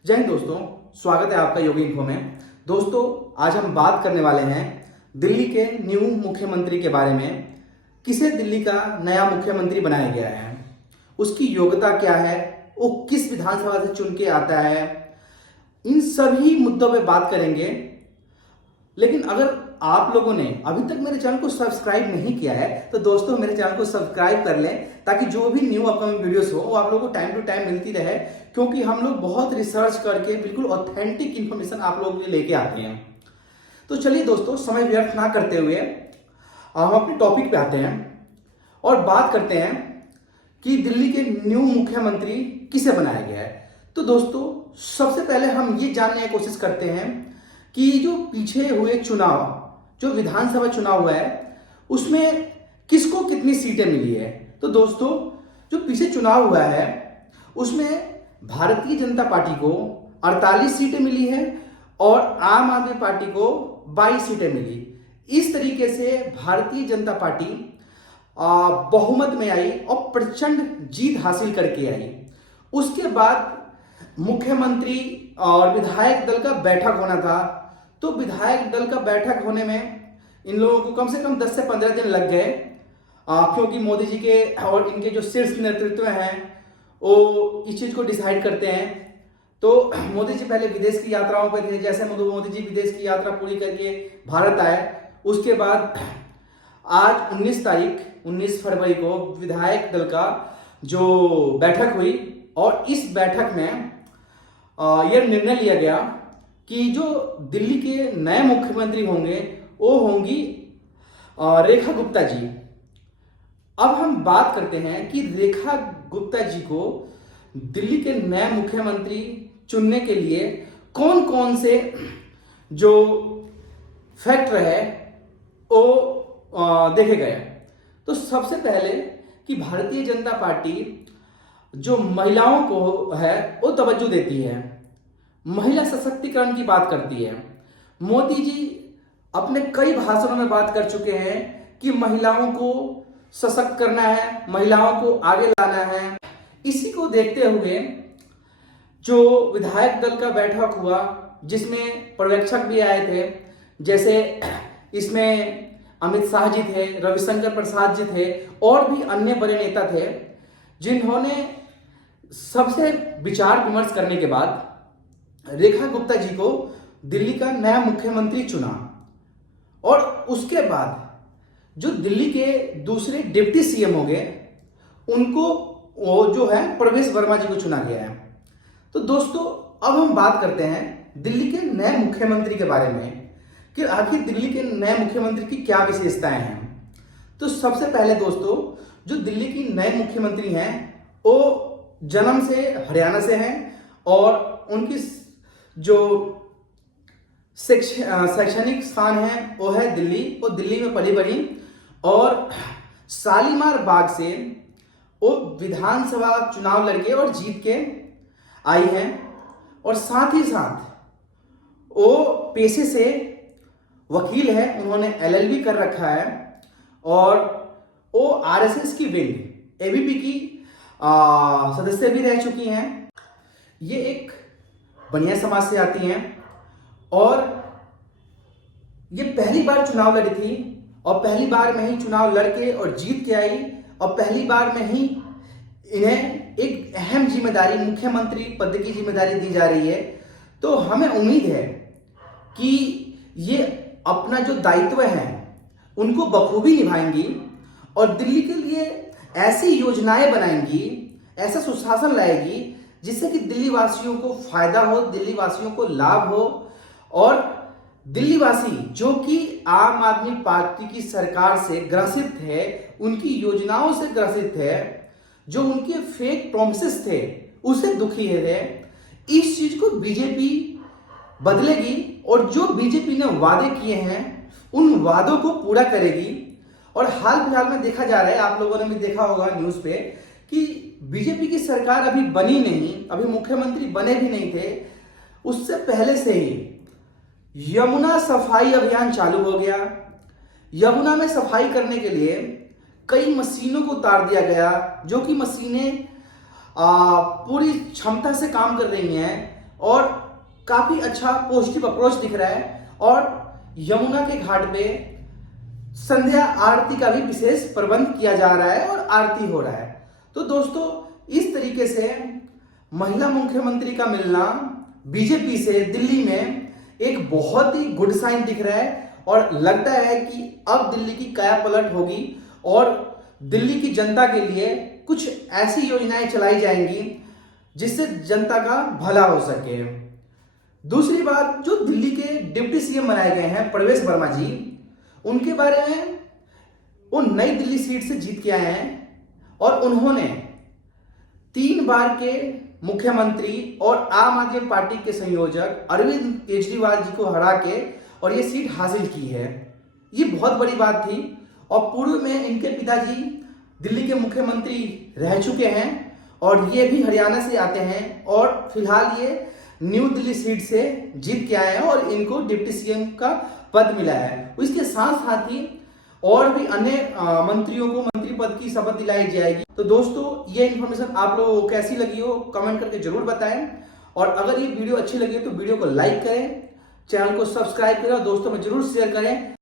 जय हिंद दोस्तों, स्वागत है आपका योगी इन्फो में। दोस्तों, आज हम बात करने वाले हैं दिल्ली के न्यू मुख्यमंत्री के बारे में। किसे दिल्ली का नया मुख्यमंत्री बनाया गया है, उसकी योग्यता क्या है, वो किस विधानसभा से चुन के आता है, इन सभी मुद्दों पे बात करेंगे। लेकिन अगर आप लोगों ने अभी तक मेरे चैनल को सब्सक्राइब नहीं किया है तो दोस्तों मेरे चैनल को सब्सक्राइब कर लें, ताकि जो भी न्यू अपकमिंग वीडियोस हो वो आप लोगों को टाइम टू टाइम मिलती रहे। क्योंकि हम लोग बहुत रिसर्च करके बिल्कुल ऑथेंटिक इन्फॉर्मेशन आप लोगों के लिए लेके आते हैं। तो चलिए दोस्तों, समय व्यर्थ ना करते हुए हम अपने टॉपिक पे आते हैं और बात करते हैं कि दिल्ली के न्यू मुख्यमंत्री किसे बनाया गया है। तो दोस्तों, सबसे पहले हम ये जानने की कोशिश करते हैं कि जो पीछे हुए चुनाव, जो विधानसभा चुनाव हुआ है, उसमें किसको कितनी सीटें मिली है। तो दोस्तों, जो पीछे चुनाव हुआ है उसमें भारतीय जनता पार्टी को 48 सीटें मिली है और आम आदमी पार्टी को 22 सीटें मिली। इस तरीके से भारतीय जनता पार्टी बहुमत में आई और प्रचंड जीत हासिल करके आई। उसके बाद मुख्यमंत्री और विधायक दल का बैठक होना था। तो विधायक दल का बैठक होने में इन लोगों को कम से कम 10 से 15 दिन लग गए, क्योंकि मोदी जी के और इनके जो शीर्ष नेतृत्व हैं वो इस चीज को डिसाइड करते हैं। तो मोदी जी पहले विदेश की यात्राओं पर थे। जैसे मोदी जी विदेश की यात्रा पूरी करके भारत आए, उसके बाद आज 19 फरवरी को विधायक दल का जो बैठक हुई और इस बैठक में यह निर्णय लिया गया कि जो दिल्ली के नए मुख्यमंत्री होंगे वो होंगी रेखा गुप्ता जी। अब हम बात करते हैं कि रेखा गुप्ता जी को दिल्ली के नए मुख्यमंत्री चुनने के लिए कौन कौन से जो फैक्टर है वो देखे गए। तो सबसे पहले कि भारतीय जनता पार्टी जो महिलाओं को है वो तवज्जो देती है, महिला सशक्तिकरण की बात करती है। मोदी जी अपने कई भाषणों में बात कर चुके हैं कि महिलाओं को सशक्त करना है, महिलाओं को आगे लाना है। इसी को देखते हुए जो विधायक दल का बैठक हुआ, जिसमें पर्यवेक्षक भी आए थे, जैसे इसमें अमित शाह जी थे, रविशंकर प्रसाद जी थे और भी अन्य बड़े नेता थे, जिन्होंने सबसे विचार विमर्श करने के बाद रेखा गुप्ता जी को दिल्ली का नया मुख्यमंत्री चुना। और उसके बाद जो दिल्ली के दूसरे डिप्टी सीएम हो गए उनको वो जो है प्रवेश वर्मा जी को चुना गया है। तो दोस्तों, अब हम बात करते हैं दिल्ली के नए मुख्यमंत्री के बारे में कि आखिर दिल्ली के नए मुख्यमंत्री की क्या विशेषताएं हैं। तो सबसे पहले दोस्तों, जो दिल्ली की नए मुख्यमंत्री हैं वो जन्म से हरियाणा से हैं और उनकी जो शैक्षणिक स्थान है वो है दिल्ली। वो दिल्ली में पली बड़ी और शालीमार बाग से वो विधानसभा चुनाव लड़के और जीत के आई हैं। और साथ ही साथ वो पेशे से वकील है, उन्होंने एलएलबी कर रखा है और वो आरएसएस की विंग एबीपी की सदस्य भी रह चुकी हैं। ये एक बनिया समाज से आती हैं और ये पहली बार चुनाव लड़ी थी और पहली बार में ही चुनाव लड़के और जीत के आई और पहली बार में ही इन्हें एक अहम जिम्मेदारी, मुख्यमंत्री पद की जिम्मेदारी दी जा रही है। तो हमें उम्मीद है कि ये अपना जो दायित्व है उनको बखूबी निभाएंगी और दिल्ली के लिए ऐसी योजनाएं बनाएंगी, ऐसा सुशासन लाएगी जिससे कि दिल्ली वासियों को फायदा हो, दिल्ली वासियों को लाभ हो। और दिल्ली वासी जो कि आम आदमी पार्टी की सरकार से ग्रसित है, उनकी योजनाओं से ग्रसित है, जो उनके फेक प्रोमिसेस थे उसे दुखी है, इस चीज को बीजेपी बदलेगी और जो बीजेपी ने वादे किए हैं उन वादों को पूरा करेगी। और हाल फिलहाल में देखा जा रहा है, आप लोगों ने भी देखा होगा न्यूज पे, कि बीजेपी की सरकार अभी बनी नहीं, अभी मुख्यमंत्री बने भी नहीं थे, उससे पहले से ही यमुना सफाई अभियान चालू हो गया। यमुना में सफाई करने के लिए कई मशीनों को उतार दिया गया, जो कि मशीनें पूरी क्षमता से काम कर रही हैं और काफी अच्छा पॉजिटिव अप्रोच दिख रहा है। और यमुना के घाट पे संध्या आरती का भी विशेष प्रबंध किया जा रहा है और आरती हो रहा है। तो दोस्तों, इस तरीके से महिला मुख्यमंत्री का मिलना बीजेपी से दिल्ली में एक बहुत ही गुड साइन दिख रहा है और लगता है कि अब दिल्ली की काया पलट होगी और दिल्ली की जनता के लिए कुछ ऐसी योजनाएं चलाई जाएंगी जिससे जनता का भला हो सके। दूसरी बात, जो दिल्ली के डिप्टी सीएम बनाए गए हैं प्रवेश वर्मा जी, उनके बारे में, वो नई दिल्ली सीट से जीत के आए हैं और उन्होंने 3 बार के मुख्यमंत्री और आम आदमी पार्टी के संयोजक अरविंद केजरीवाल जी को हरा के और ये सीट हासिल की है। ये बहुत बड़ी बात थी और पूर्व में इनके पिताजी दिल्ली के मुख्यमंत्री रह चुके हैं और ये भी हरियाणा से आते हैं और फिलहाल ये न्यू दिल्ली सीट से जीत के आए हैं और इनको डिप्टी सीएम का पद मिला है। इसके साथ साथ ही और भी अन्य मंत्रियों को मंत्री पद की शपथ दिलाई जाएगी। तो दोस्तों, ये इन्फॉर्मेशन आप लोगों को कैसी लगी हो कमेंट करके जरूर बताएं और अगर ये वीडियो अच्छी लगी हो तो वीडियो को लाइक करें, चैनल को सब्सक्राइब करें और दोस्तों में जरूर शेयर करें।